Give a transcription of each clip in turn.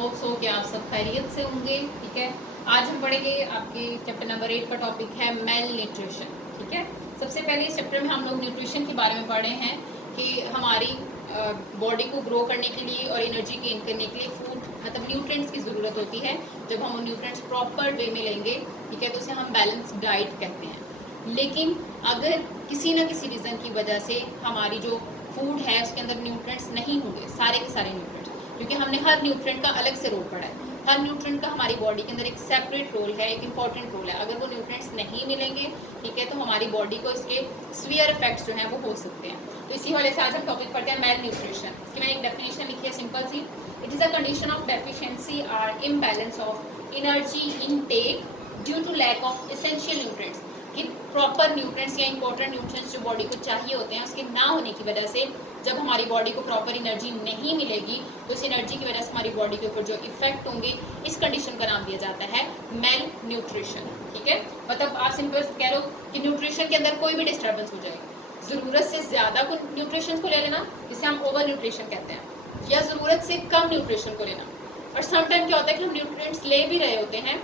Hope so कि आप सब खैरियत से होंगे। ठीक है, आज हम पढ़ेंगे आपके चैप्टर नंबर 8 का टॉपिक है मेल न्यूट्रिशन। ठीक है, सबसे पहले इस चैप्टर में हम लोग न्यूट्रिशन के बारे में पढ़े हैं कि हमारी बॉडी को ग्रो करने के लिए और एनर्जी गेन करने के लिए फूड मतलब न्यूट्रिएंट्स की ज़रूरत होती है। जब हम न्यूट्रिएंट्स प्रॉपर वे में लेंगे, ठीक है, तो उसे हम बैलेंस डाइट कहते हैं। लेकिन अगर किसी न किसी रीज़न की वजह से हमारी जो फूड है उसके अंदर न्यूट्रिएंट्स नहीं होंगे, सारे के सारे न्यूट्रिएंट्स, क्योंकि हमने हर न्यूट्रिएंट का अलग से रोल पढ़ा है। हर न्यूट्रिएंट का हमारी बॉडी के अंदर एक सेपरेट रोल है, एक इंपॉर्टेंट रोल है। अगर वो न्यूट्रिएंट्स नहीं मिलेंगे, ठीक है, तो हमारी बॉडी को इसके सीवियर इफेक्ट्स जो हैं वो हो सकते हैं। तो इसी वजह से आज हम टॉपिक पढ़ते हैं मेल न्यूट्रिशन। इसकी मैंने एक डेफिनेशन लिखी है सिंपल सी। It is a condition of deficiency और imbalance of energy intake due to lack of essential nutrients, कि प्रॉपर न्यूट्रिएंट्स या इंपॉर्टेंट न्यूट्रिएंट्स जो बॉडी को चाहिए होते हैं उसके ना होने की वजह से जब हमारी बॉडी को प्रॉपर एनर्जी नहीं मिलेगी, तो उस एनर्जी की वजह से हमारी बॉडी के ऊपर जो इफेक्ट होंगे, इस कंडीशन का नाम दिया जाता है मेल न्यूट्रिशन। ठीक है, मतलब आप सिंपल कह रहे हो कि न्यूट्रिशन के अंदर कोई भी डिस्टर्बेंस हो जाए, ज़रूरत से ज़्यादा न्यूट्रिशन को ले लेना, जिसे हम ओवर न्यूट्रिशन कहते हैं, या ज़रूरत से कम न्यूट्रिशन को लेना। और समटाइम क्या होता है कि हम न्यूट्रिएंट्स ले भी रहे होते हैं,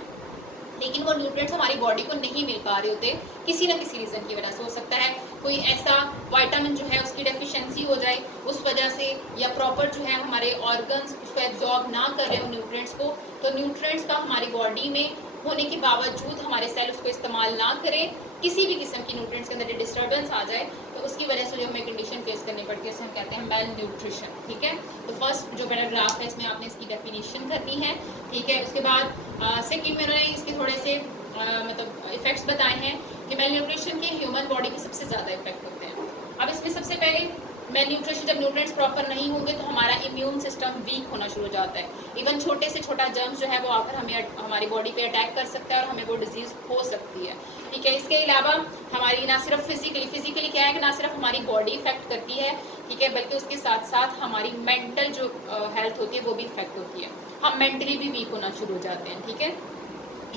लेकिन वो न्यूट्रिएंट्स हमारी बॉडी को नहीं मिल पा रहे होते, किसी न किसी रीज़न की वजह से। हो सकता है कोई ऐसा विटामिन जो है उसकी डेफिशिएंसी हो जाए उस वजह से, या प्रॉपर जो है हमारे ऑर्गन्स उसको एब्जॉर्ब ना कर रहे हो न्यूट्रिएंट्स को, तो न्यूट्रिएंट्स का हमारी बॉडी में होने के बावजूद हमारे सेल उसको इस्तेमाल ना करें, किसी भी किस्म की न्यूट्रिएंट्स के अंदर डिस्टर्बेंस आ जाए, तो उसकी वजह से जो हमें कंडीशन फेस करनी पड़ती है उसे हम कहते हैं मेल न्यूट्रिशन। ठीक है, तो फर्स्ट जो पैराग्राफ है इसमें आपने इसकी डेफिनेशन करनी है। ठीक है, उसके बाद सेकंड में उन्होंने इसके थोड़े से मतलब इफेक्ट्स बताए हैं कि मेल न्यूट्रिशन के ह्यूमन बॉडी पे सबसे ज़्यादा इफेक्ट होते हैं। अब इसमें सबसे पहले मेल न्यूट्रिशन, जब न्यूट्रिएंट्स प्रॉपर नहीं होंगे तो हमारा इम्यून सिस्टम वीक होना शुरू हो जाता है। इवन छोटे से छोटा जर्म्स जो है वो आकर हमें हमारी बॉडी पे अटैक कर सकता है और हमें वो डिजीज़ हो सकती है। ठीक है, इसके अलावा हमारी ना सिर्फ फिजिकली क्या है कि ना सिर्फ हमारी बॉडी इफेक्ट करती है, ठीक है, बल्कि उसके साथ साथ हमारी मेंटल जो हेल्थ होती है वो भी इफेक्ट होती है। हम मेंटली भी वीक होना शुरू हो जाते हैं। ठीक है,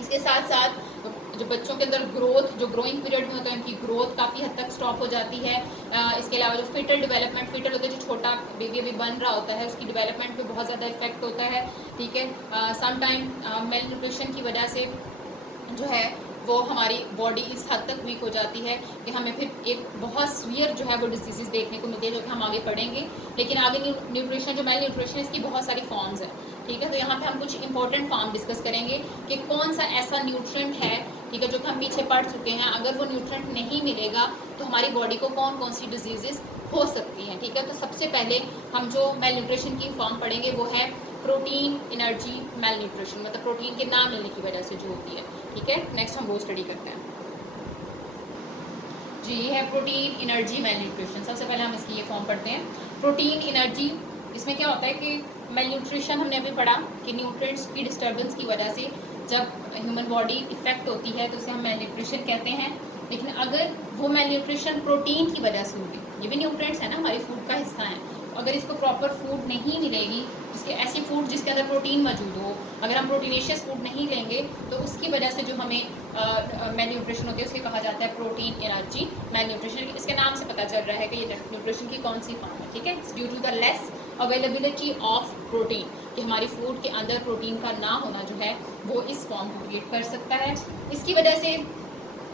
इसके साथ साथ जो बच्चों के अंदर ग्रोथ, जो ग्रोइंग पीरियड में होता है उनकी ग्रोथ काफ़ी हद तक स्टॉप हो जाती है। इसके अलावा जो फीटल डेवलपमेंट होता है, जो छोटा बेबी अभी बन रहा होता है, उसकी डेवलपमेंट पे बहुत ज़्यादा इफेक्ट होता है। ठीक है, सम टाइम मेल न्यूट्रिशन की वजह से जो है वो हमारी बॉडी इस हद तक वीक हो जाती है कि हमें फिर एक बहुत सीवियर जो है वो डिजीज़ देखने को मिलती है, जो कि हम आगे पढ़ेंगे। लेकिन आगे न्यूट्रिशन, जो मेल न्यूट्रिशन, इसकी बहुत सारी फॉर्म्स हैं। ठीक है, तो यहाँ पे हम कुछ इंपॉर्टेंट फॉर्म डिस्कस करेंगे कि कौन सा ऐसा न्यूट्रिएंट है, ठीक है, जो कि हम पीछे पढ़ चुके हैं, अगर वो न्यूट्रिएंट नहीं मिलेगा तो हमारी बॉडी को कौन कौन सी डिजीज़ हो सकती हैं। ठीक है, तो सबसे पहले हम जो मेल न्यूट्रिशन की फॉर्म पढ़ेंगे वो है प्रोटीन एनर्जी मेल न्यूट्रिशन, मतलब प्रोटीन के ना मिलने की वजह से जो होती है। ठीक है, नेक्स्ट हम वो स्टडी करते हैं जी। ये है प्रोटीन एनर्जी मेल न्यूट्रिशन। सबसे पहले हम इसकी ये फॉर्म पढ़ते हैं, प्रोटीन एनर्जी। इसमें क्या होता है कि मेल न्यूट्रिशन हमने अभी पढ़ा कि न्यूट्रिएंट्स की डिस्टर्बेंस की वजह से जब ह्यूमन बॉडी इफेक्ट होती है तो उसे हम मेल न्यूट्रिशन कहते हैं। लेकिन अगर वो मेल न्यूट्रिशन प्रोटीन की वजह से होगी, ये भी न्यूट्रिएंट्स है ना, हमारी फूड का हिस्सा है, अगर इसको प्रॉपर फूड नहीं मिलेगी, जिसके ऐसी फूड जिसके अंदर प्रोटीन मौजूद हो, अगर हम प्रोटीनेशियस फूड नहीं लेंगे तो उसकी वजह से जो हमें मेल न्यूट्रिशन होती है उसे कहा जाता है प्रोटीन एनर्जी मेल न्यूट्रिशन। इसके नाम से पता चल रहा है कि ये न्यूट्रिशन की कौन सी फॉर्म है। ठीक है, due to the less availability of protein, कि हमारी फूड के अंदर प्रोटीन का ना होना जो है वो इस फॉर्म को क्रिएट कर सकता है। इसकी वजह से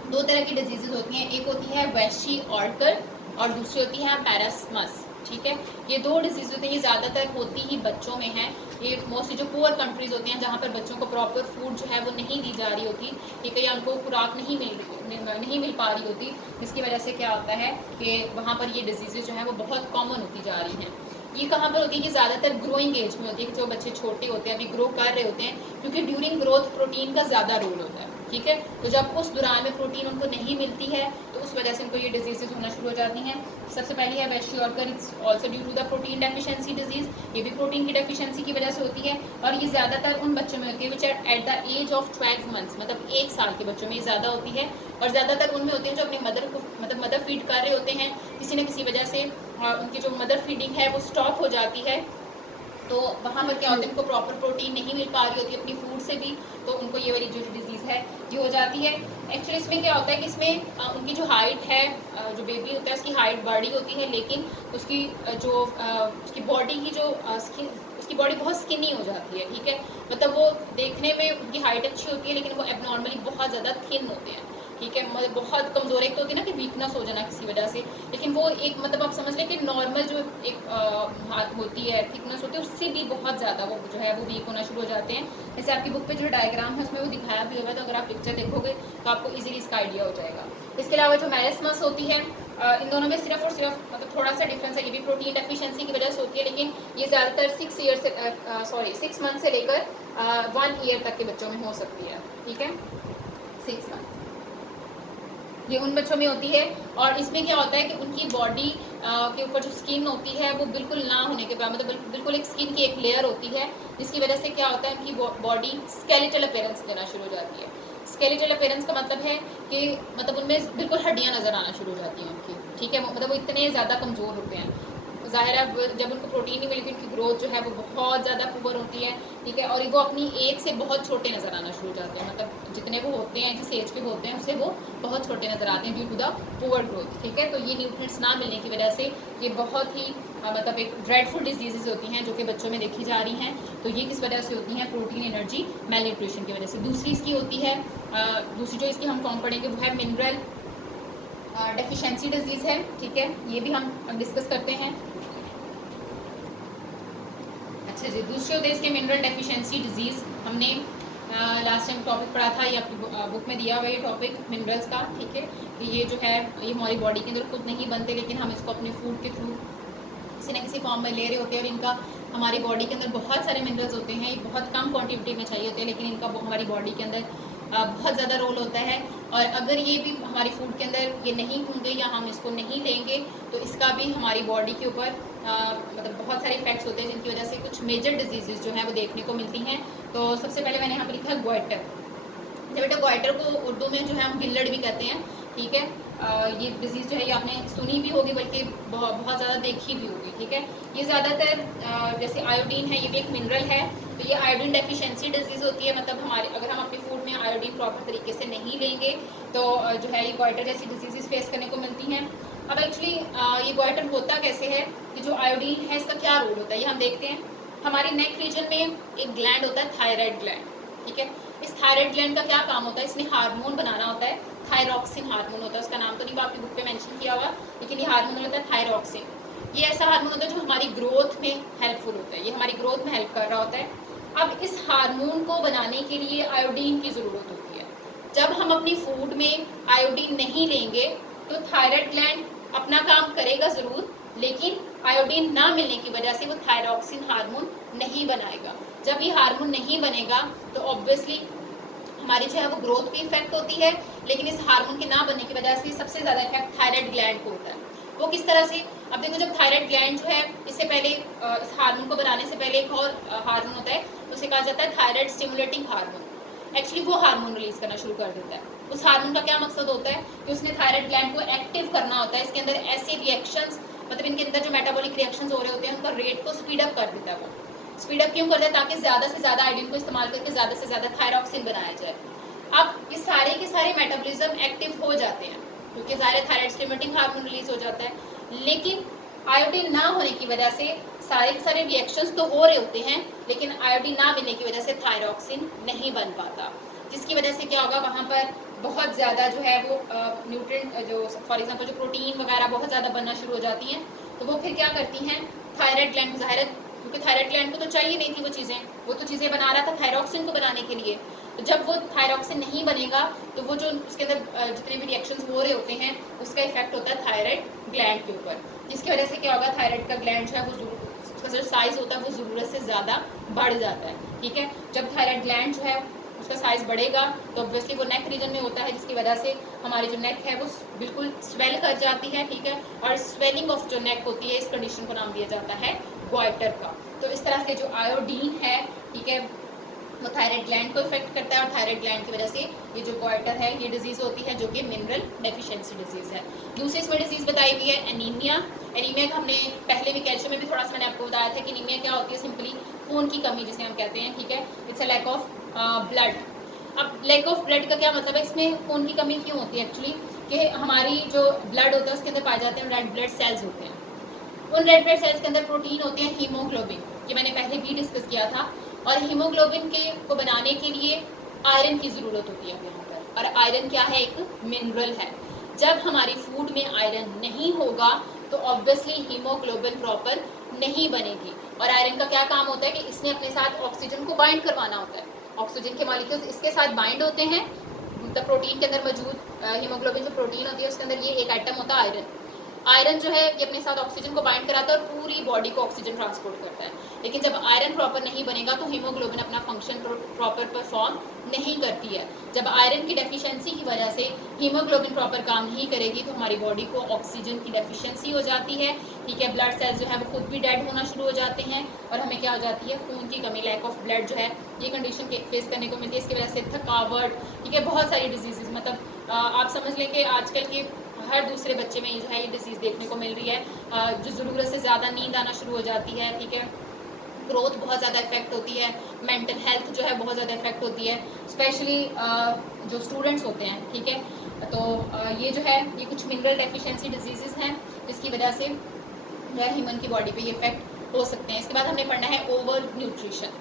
दो तरह की डिजीज़ होती हैं, एक होती है वैशी ऑर्कर और दूसरी होती है पैरास्मस। ठीक है, ये दो डिजीज़ होती हैं, ये ज़्यादातर होती ही बच्चों में हैं। ये मोस्टली जो पुअर कंट्रीज़ होती हैं जहाँ पर बच्चों को प्रॉपर फूड जो है वो नहीं दी जा रही होती, ठीक है, या उनको खुराक नहीं मिल पा रही होती, इसकी वजह से क्या होता है कि वहाँ पर ये डिजीज़ जो हैं वो बहुत कॉमन होती जा रही हैं। ये कहाँ पर होती है कि ज़्यादातर ग्रोइंग एज में होती है, कि जो बच्चे छोटे होते हैं, अभी ग्रो कर रहे होते हैं, क्योंकि ड्यूरिंग ग्रोथ प्रोटीन का ज़्यादा रोल होता है। ठीक है, तो जब उस दौरान में प्रोटीन उनको नहीं मिलती है तो उस वजह से उनको ये डिजीज़ होना शुरू हो जाती हैं। सबसे पहली है kwashiorkor, it's also due to the protein deficiency disease. ये भी प्रोटीन की डेफिशिएंसी की वजह से होती है, और ये ज़्यादातर उन बच्चों में होती है which are at the age of 12 months, मतलब 1 साल के बच्चों में ये ज़्यादा होती है। और ज़्यादातर उनमें होते हैं जो अपनी मदर को मतलब मदर फीड कर रहे होते हैं, किसी न किसी वजह से उनकी जो मदर फीडिंग है वो स्टॉप हो जाती है, तो वहाँ पर क्या होता है, उनको प्रॉपर प्रोटीन नहीं मिल पा रही होती अपनी फूड से भी, तो उनको ये वाली जो डिजीज़ है ये हो जाती है। एक्चुअली इसमें क्या होता है कि इसमें उनकी जो हाइट है, जो बेबी होता है उसकी हाइट बड़ी होती है, लेकिन उसकी जो उसकी बॉडी की जो उसकी बॉडी बहुत स्किनी हो जाती है। ठीक है, मतलब वो देखने में उनकी हाइट अच्छी होती है लेकिन वो एबनॉर्मली बहुत ज़्यादा थिन होते हैं, ठीक है, मतलब बहुत कमज़ोर। एक तो होती है ना कि वीकनेस हो जाना किसी वजह से, लेकिन वो एक मतलब आप समझ लें कि नॉर्मल जो एक होती है, थिकनेस होती है, उससे भी बहुत ज़्यादा वो जो है वो वीक होना शुरू हो जाते हैं। जैसे आपकी बुक पे जो डायग्राम है उसमें वो दिखाया भी होगा, तो अगर आप पिक्चर देखोगे तो आपको ईजिली इसका आइडिया हो जाएगा। इसके अलावा जो मैरिस्मस होती है, इन दोनों में सिर्फ और सिर्फ मतलब थोड़ा सा डिफरेंस है, ये भी प्रोटीन डेफिशिएंसी की वजह से होती है, लेकिन ये ज़्यादातर 6 मंथ से लेकर 1 ईयर तक के बच्चों में हो सकती है, ठीक है, 6 मंथ ये उन बच्चों में होती है। और इसमें क्या होता है कि उनकी बॉडी के ऊपर जो स्किन होती है वो बिल्कुल ना होने के बाद, मतलब बिल्कुल एक स्किन की एक लेयर होती है, जिसकी वजह से क्या होता है उनकी बॉडी स्केलेटल अपीयरेंस देना शुरू हो जाती है। स्केलेटल अपीयरेंस का मतलब है कि मतलब उनमें बिल्कुल हड्डियाँ नज़र आना शुरू हो जाती हैं उनकी, ठीक है, मतलब वो इतने ज़्यादा कमज़ोर होते हैं। ज़ाहिर है जब उनको प्रोटीन नहीं मिलेगी उनकी ग्रोथ जो है वो बहुत ज़्यादा पुअर होती है, ठीक है, और वो अपनी एज से बहुत छोटे नज़र आना शुरू हो जाते हैं, मतलब जितने वो होते हैं जिस एज के होते हैं उससे वो बहुत छोटे नज़र आते हैं due to the poor growth, ठीक है। तो ये न्यूट्रिएंट्स ना मिलने की वजह से ये बहुत ही मतलब एक ड्रेडफुल डिजीज़ होती हैं जो कि बच्चों में देखी जा रही हैं। तो ये किस वजह से होती हैं? प्रोटीन एनर्जी मेल न्यूट्रिशन की वजह से। दूसरी इसकी होती है दूसरी जो इसकी हम फॉर्म पढ़ेंगे वो है मिनरल डेफिशिएंसी डिजीज़ है, ठीक है, ये भी हम डिस्कस करते हैं। अच्छा जी, दूसरे होते हैं इसके मिनरल डेफिशिएंसी डिजीज़। हमने लास्ट टाइम टॉपिक पढ़ा था, ये आपकी बुक में दिया हुआ ये टॉपिक मिनरल्स का, ठीक है, कि ये जो है ये हमारी बॉडी के अंदर खुद नहीं बनते, लेकिन हम इसको अपने फूड के थ्रू किसी न किसी फॉर्म में ले रहे होते हैं, और इनका हमारी बॉडी के अंदर बहुत सारे मिनरल्स होते हैं, ये बहुत कम क्वांटिटी में चाहिए होते हैं, लेकिन इनका हमारी बॉडी के अंदर बहुत ज़्यादा रोल होता है। और अगर ये भी हमारी फूड के अंदर ये नहीं होंगे या हम इसको नहीं लेंगे तो इसका भी हमारी बॉडी के ऊपर मतलब बहुत सारे इफेक्ट्स होते हैं, जिनकी वजह से कुछ मेजर डिजीज़ जो हैं वो देखने को मिलती हैं। तो सबसे पहले मैंने यहाँ पर लिखा है ग्वाइटर। जब बेटा ग्वाइटर को उर्दू में जो है हम गिल्लड़ भी कहते हैं, ठीक है, ये डिजीज़ जो है ये आपने सुनी भी होगी, बल्कि बहुत ज़्यादा देखी भी होगी, ठीक है। ये ज़्यादातर जैसे आयोडीन है, ये भी एक मिनरल है, तो ये आयोडीन डेफिशिएंसी डिजीज़ होती है, मतलब हमारे अगर हम अपने फूड में आयोडीन प्रॉपर तरीके से नहीं लेंगे तो जो है ये ग्वाइटर जैसी डिजीज़ फेस करने को मिलती हैं। अब एक्चुअली ये ग्वाइटर होता कैसे है कि जो आयोडीन है इसका क्या रोल होता है ये हम देखते हैं। हमारे नेक रीजन में एक ग्लैंड होता है, थायराइड ग्लैंड, ठीक है। इस थायराइड ग्लैंड का क्या काम होता है? इसने हार्मोन बनाना होता है, थायरॉक्सिन हार्मोन होता है, उसका नाम तो नहीं आपकी बुक पे मेंशन किया हुआ, लेकिन ये हार्मोन होता है थायरॉक्सिन। ये ऐसा हार्मोन होता है जो हमारी ग्रोथ में हेल्पफुल होता है, ये हमारी ग्रोथ में हेल्प कर रहा होता है। अब इस हार्मोन को बनाने के लिए आयोडीन की ज़रूरत होती है। जब हम अपनी फूड में आयोडीन नहीं लेंगे तो थायराइड ग्लैंड अपना काम करेगा ज़रूर, लेकिन आयोडीन ना मिलने की वजह से वो थायरॉक्सिन हार्मोन नहीं बनाएगा। जब ये हार्मोन नहीं बनेगा तो ऑब्वियसली हमारी जो है वो ग्रोथ भी इफेक्ट होती है, लेकिन इस हार्मोन के ना बनने की वजह से सबसे ज़्यादा इफेक्ट थायराइड ग्लैंड को होता है। वो किस तरह से? अब देखो, जब थायराइड ग्लैंड जो है इससे पहले इस हार्मोन को बनाने से पहले एक और हार्मोन होता है, उसे कहा जाता है थायराइड स्टिमुलेटिंग हार्मोन। एक्चुअली वो हार्मोन रिलीज करना शुरू कर देता है। उस हार्मोन का क्या मकसद होता है कि उसने थायराइड ग्लैंड को एक्टिव करना होता है, इसके अंदर ऐसे रिएक्शंस, मतलब इनके अंदर जो मेटाबॉलिक रिएक्शंस हो रहे होते हैं उनका रेट को स्पीड अप कर देता है। वो स्पीड अप क्यों करता है? ताकि ज़्यादा से ज़्यादा आयोडीन को इस्तेमाल करके ज़्यादा से ज़्यादा थायरॉक्सिन बनाया जाए। अब ये सारे के सारे मेटाबॉलिज्म एक्टिव हो जाते हैं क्योंकि ज़ाहिर थायराइड स्टिमुलेटिंग हार्मोन रिलीज हो जाता है, लेकिन आयोडीन ना होने की वजह से सारे के सारे रिएक्शंस तो हो रहे होते हैं, लेकिन आयोडीन ना मिलने की वजह से थायरॉक्सिन नहीं बन पाता, जिसकी वजह से क्या होगा, वहाँ पर बहुत ज़्यादा जो है वो न्यूट्रिएंट जो फॉर एग्जांपल जो प्रोटीन वगैरह बहुत ज़्यादा बनना शुरू हो जाती हैं, तो वो फिर क्या करती हैं, थायराइड ग्लैंड ज़ाहिर क्योंकि थायराइड ग्लैंड को तो चाहिए नहीं थी वो तो चीज़ें बना रहा था थायरॉक्सिन को बनाने के लिए। तो जब वो थायरॉक्सिन नहीं बनेगा तो वो जो उसके अंदर जितने भी रिएक्शंस हो रहे होते हैं उसका इफेक्ट होता है थायराइड ग्लैंड के ऊपर, जिसकी वजह से क्या होगा, थायराइड का ग्लैंड जो है वो उसका जो साइज़ होता है वो ज़रूरत से ज़्यादा बढ़ जाता है, ठीक है। जब थायराइड ग्लैंड जो है उसका साइज़ बढ़ेगा तो ऑब्वियसली वो नेक रीजन में होता है, जिसकी वजह से हमारी जो नेक है वो बिल्कुल स्वेल कर जाती है, ठीक है। और स्वेलिंग ऑफ जो नेक होती है इस कंडीशन को नाम दिया जाता है ग्वाइटर का। तो इस तरह से जो आयोडीन है, ठीक है, वो थायराइड ग्लैंड को इफेक्ट करता है, और थायराइड ग्लैंड की वजह से ये जो ग्वाइटर है ये डिजीज़ होती है जो कि मिनरल डेफिशिएंसी डिजीज़ है। दूसरी इसमें डिजीज़ बताई हुई है एनीमिया। एनीमिया का हमने पहले भी कैल्शियम में भी थोड़ा सा मैंने आपको बताया था कि एनीमिया क्या होती है, सिंपली खून की कमी जिसे हम कहते हैं, ठीक है, it's a lack of blood. अब लैक ऑफ ब्लड का क्या मतलब है, इसमें खून की कमी क्यों होती है एक्चुअली, कि हमारी जो ब्लड होता है उसके अंदर पाए जाते हैं रेड ब्लड सेल्स होते हैं। उन रेड ब्लड सेल्स के अंदर प्रोटीन होते हैं हीमोग्लोबिन, ये मैंने पहले भी डिस्कस किया था। और हीमोग्लोबिन को बनाने के लिए आयरन की ज़रूरत होती है यहाँ पर। और आयरन क्या है? एक मिनरल है। जब हमारी फूड में आयरन नहीं होगा तो ऑब्वियसली हीमोग्लोबिन प्रॉपर नहीं बनेगी। और आयरन का क्या काम होता है कि इसने अपने साथ ऑक्सीजन को बाइंड करवाना होता है। ऑक्सीजन के मॉलिक्यूल्स इसके साथ बाइंड होते हैं। मतलब प्रोटीन के अंदर मौजूद हीमोग्लोबिन जो प्रोटीन होती है उसके अंदर ये एक एटम होता है आयरन। आयरन जो है ये अपने साथ ऑक्सीजन को बाइंड कराता है और पूरी बॉडी को ऑक्सीजन ट्रांसपोर्ट करता है। लेकिन जब आयरन प्रॉपर नहीं बनेगा तो हीमोग्लोबिन अपना फंक्शन प्रॉपर परफॉर्म नहीं करती है। जब आयरन की डेफिशिएंसी की वजह से हीमोग्लोबिन प्रॉपर काम नहीं करेगी तो हमारी बॉडी को ऑक्सीजन की डेफिशिएंसी हो जाती है। ठीक है, ब्लड सेल्स जो है वो खुद भी डेड होना शुरू हो जाते हैं और हमें क्या हो जाती है? खून की कमी, लैक ऑफ ब्लड जो है ये कंडीशन फेस करने को मिलती है। इसकी वजह से थकावट, ठीक है, बहुत सारी डिजीजेज, मतलब आप समझ लें कि आजकल के हर दूसरे बच्चे में जो है ये डिजीज़ देखने को मिल रही है। जो ज़रूरत से ज़्यादा नींद आना शुरू हो जाती है। ठीक है, ग्रोथ बहुत ज़्यादा इफेक्ट होती है, मेंटल हेल्थ जो है बहुत ज़्यादा इफेक्ट होती है, स्पेशली जो स्टूडेंट्स होते हैं। ठीक है, तो ये जो है ये कुछ मिनरल डेफिशिएंसी डिजीज़ हैं जिसकी वजह से जो है ह्यूमन की बॉडी पे ये इफेक्ट हो सकते हैं। इसके बाद हमने पढ़ना है ओवर न्यूट्रिशन।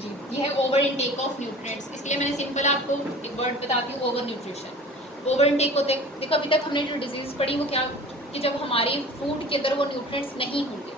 जी, ये है ओवर इनटेक ऑफ न्यूट्रिएंट्स। इसके लिए मैंने सिंपल आपको एक वर्ड बताती हूँ, ओवर न्यूट्रिशन। ओवर इनटेक होते, देखो अभी तक हमने जो डिजीज़ पढ़ी वो क्या कि जब हमारी फूड के अंदर वो न्यूट्रिएंट्स नहीं होंगे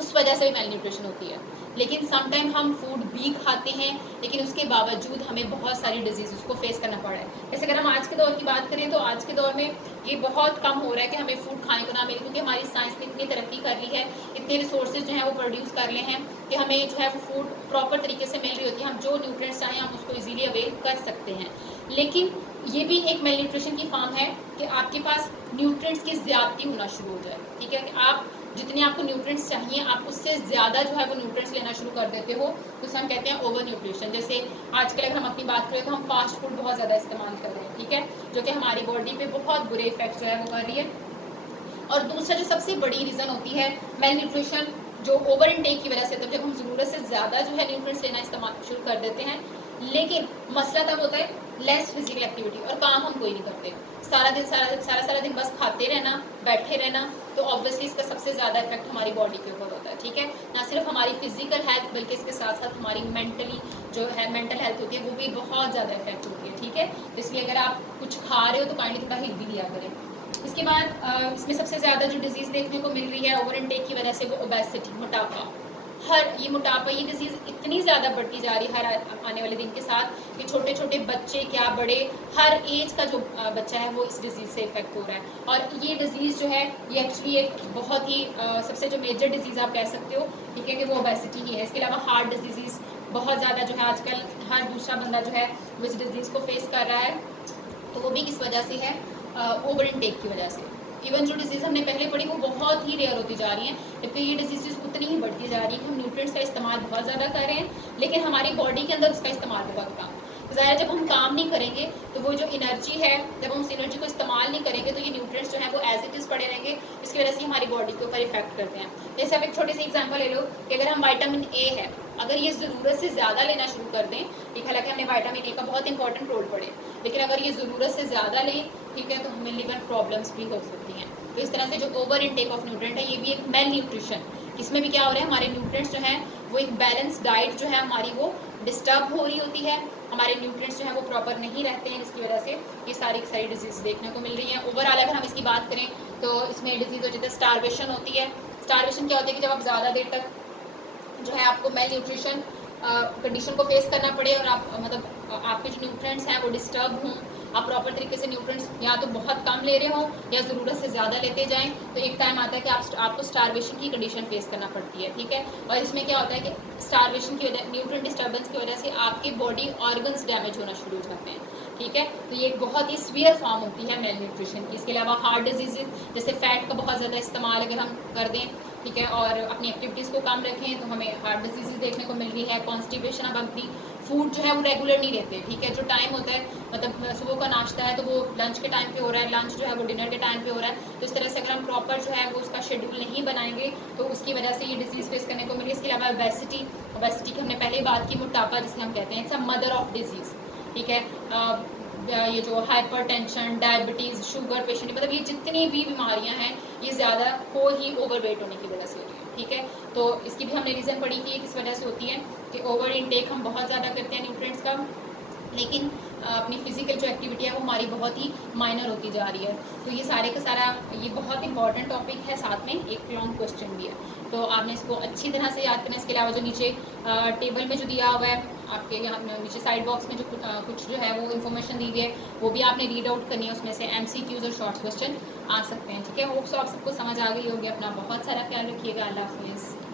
उस वजह से भी मेल न्यूट्रिशन होती है। लेकिन समटाइम हम फूड भी खाते हैं लेकिन उसके बावजूद हमें बहुत सारी डिजीज़ को फेस करना पड़ रहा है। जैसे अगर हम आज के दौर की बात करें तो आज के दौर में ये बहुत कम हो रहा है कि हमें फूड खाने को ना मिले, क्योंकि हमारी साइंस ने इतनी तरक्की कर ली है, इतने रिसोर्सेज जो हैं वो प्रोड्यूस कर ले हैं कि हमें जो है वो फूड प्रॉपर तरीके से मिल रही होती है। हम जो न्यूट्रिएंट्स चाहें हम उसको ईजिली अवेल कर सकते हैं। लेकिन ये भी एक मेल न्यूट्रिशन की फॉर्म है कि आपके पास न्यूट्रिएंट्स की ज़्यादती होना शुरू हो जाए। ठीक है, कि आप जितने आपको न्यूट्रिएंट्स चाहिए आप उससे ज़्यादा जो है वो न्यूट्रिएंट्स लेना शुरू कर देते हो, तो उसे हम कहते हैं ओवर न्यूट्रिशन। जैसे आजकल अगर हम अपनी बात करें तो हम फास्ट फूड बहुत ज़्यादा इस्तेमाल कर रहे हैं। ठीक है, जो कि हमारी बॉडी पे बहुत बुरे इफेक्ट्स जो है वो कर रही है। और दूसरा जो सबसे बड़ी रीज़न होती है मेल न्यूट्रिशन, जो ओवर इनटेक की वजह से, तब जब हम ज़रूरत से ज़्यादा जो है न्यूट्रिएंट्स लेना इस्तेमाल शुरू कर देते हैं। लेकिन मसला तब होता है लेस फिजिकल एक्टिविटी, और काम हम कोई नहीं करते, सारा दिन बस खाते रहना, बैठे रहना, तो ऑब्वियसली इसका सबसे ज़्यादा इफेक्ट हमारी बॉडी के ऊपर होता है। ठीक है, ना सिर्फ हमारी फिजिकल हेल्थ बल्कि इसके साथ साथ हमारी मेंटली जो है मेंटल हेल्थ होती है वो भी बहुत ज़्यादा इफेक्ट होती है। ठीक है, इसलिए अगर आप कुछ खा रहे हो तो काइंडली थोड़ा हिल भी दिया करें। इसके बाद इसमें सबसे ज़्यादा जो डिजीज़ देखने को मिल रही है ओवर इनटेक की वजह से वो ओबेसिटी, मोटापा। ये मोटापा, ये डिज़ीज़ इतनी ज़्यादा बढ़ती जा रही है हर आने वाले दिन के साथ कि छोटे छोटे बच्चे क्या बड़े, हर एज का जो बच्चा है वो इस डिज़ीज़ से इफेक्ट हो रहा है। और ये डिज़ीज़ जो है ये एक्चुअली एक बहुत ही सबसे जो मेजर डिज़ीज़ आप कह सकते हो, ठीक है, कि वो ओबेसिटी ही है। इसके अलावा हार्ट डिजीज़ बहुत ज़्यादा जो है आजकल हर दूसरा बंदा जो है वो इस डिज़ीज़ को फेस कर रहा है, तो वो भी किस वजह से है? ओवर इनटेक की वजह से। इवन जो डिजीज़ हमने पहले पढ़ी वो बहुत ही रेयर होती जा रही हैं, जबकि ये डिजीज़ उतनी ही बढ़ती जा रही है कि हम न्यूट्रिएंट्स का इस्तेमाल बहुत ज़्यादा कर रहे हैं लेकिन हमारी बॉडी के अंदर उसका इस्तेमाल बहुत कम। ज़ाहिर जब हम काम नहीं करेंगे तो वो जो एनर्जी है, जब हम उस एनर्जी को इस्तेमाल नहीं करेंगे तो ये न्यूट्रिएंट्स जो है वो एज इट इज़ पड़े रहेंगे, इसकी वजह से हमारी बॉडी के ऊपर इफेक्ट करते हैं। जैसे आप एक छोटी सी एग्जांपल ले लो कि अगर हम विटामिन ए है, अगर ये ज़रूरत से ज़्यादा लेना शुरू कर दें, ठीक, हालांकि हमने विटामिन ए का बहुत इंपॉर्टेंट रोल पढ़े, लेकिन अगर ये ज़रूरत से ज़्यादा लें, ठीक है, तो हमें लिवर प्रॉब्लम्स भी हो सकती हैं। तो इस तरह से जो ओवर इनटेक ऑफ न्यूट्रिएंट है ये भी एक मेल न्यूट्रिशन, इसमें भी क्या हो रहा है, हमारे न्यूट्रिएंट्स जो हैं वो एक बैलेंस डाइट जो है हमारी वो डिस्टर्ब हो रही होती है, हमारे न्यूट्रिएंट्स जो है वो प्रॉपर नहीं रहते हैं, जिसकी वजह से ये सारी डिजीज़ देखने को मिल रही हैं। ओवरऑल अगर हम इसकी बात करें तो इसमें डिजीज़ हो जाती है स्टारवेशन होती है। स्टारवेशन क्या होती है कि जब आप ज़्यादा देर तक जो है आपको मेल न्यूट्रिशन कंडीशन को फेस करना पड़े और आप मतलब आपके जो न्यूट्रिएंट्स हैं वो डिस्टर्ब हों, आप प्रॉपर तरीके से न्यूट्रिएंट्स या तो बहुत कम ले रहे हो या ज़रूरत से ज़्यादा लेते जाएं, तो एक टाइम आता है कि आपको स्टारवेशन की कंडीशन फेस करना पड़ती है। ठीक है, और इसमें क्या होता है कि स्टारवेशन की वजह, न्यूट्रिएंट डिस्टर्बेंस की वजह से आपके बॉडी ऑर्गन्स डैमेज होना शुरू हो जाते हैं। ठीक है, तो ये एक बहुत ही सीवियर फॉर्म होती है मेल न्यूट्रिशन की। इसके अलावा हार्ट डिजीज़ जैसे फ़ैट का बहुत ज़्यादा इस्तेमाल अगर हम कर दें, ठीक है, और अपनी एक्टिविटीज़ को कम रखें तो हमें हार्ट डिजीज़ देखने को मिल रही है। कॉन्स्टिपेशन, अब अपनी फूड जो है वो रेगुलर नहीं रहते। ठीक है, जो टाइम होता है मतलब सुबह का नाश्ता है तो वो लंच के टाइम पे हो रहा है, लंच जो है वो डिनर के टाइम पे हो रहा है, तो इस तरह से अगर हम प्रॉपर जो है वो उसका शेड्यूल नहीं बनाएंगे तो उसकी वजह से ये डिजीज़ फेस करने को मिली। इसके अलावा ओबेसिटी की हमने पहले बात की, मोटापा जिसे हम कहते हैं, it's a mother of disease. ठीक है, ये जो हाइपरटेंशन, डायबिटीज़, शुगर पेशेंट, मतलब ये जितनी भी बीमारियां हैं ये ज़्यादा हो ही ओवरवेट होने की वजह से हो रही है। ठीक है। तो इसकी भी हमने रीज़न पढ़ी कि ये किस वजह से होती है कि ओवर इनटेक हम बहुत ज़्यादा करते हैं न्यूट्रिएंट्स का, लेकिन अपनी फिजिकल जो एक्टिविटी है वो हमारी बहुत ही माइनर होती जा रही है। तो ये सारे का सारा ये बहुत इंपॉर्टेंट टॉपिक है, साथ में एक लॉन्ग क्वेश्चन भी है। तो आपने इसको अच्छी तरह से याद करना है। इसके अलावा जो नीचे टेबल में जो दिया हुआ है आपके यहाँ नीचे साइड बॉक्स में जो कुछ जो है वो इन्फॉर्मेशन दी हुई है वो भी आपने रीड आउट करनी है। उसमें से MCQs और शॉर्ट क्वेश्चन आ सकते हैं, ठीक है। होप सो आप सबको समझ आ गई होगी। अपना बहुत सारा ख्याल रखिएगा। अल्लाह हाफिज़।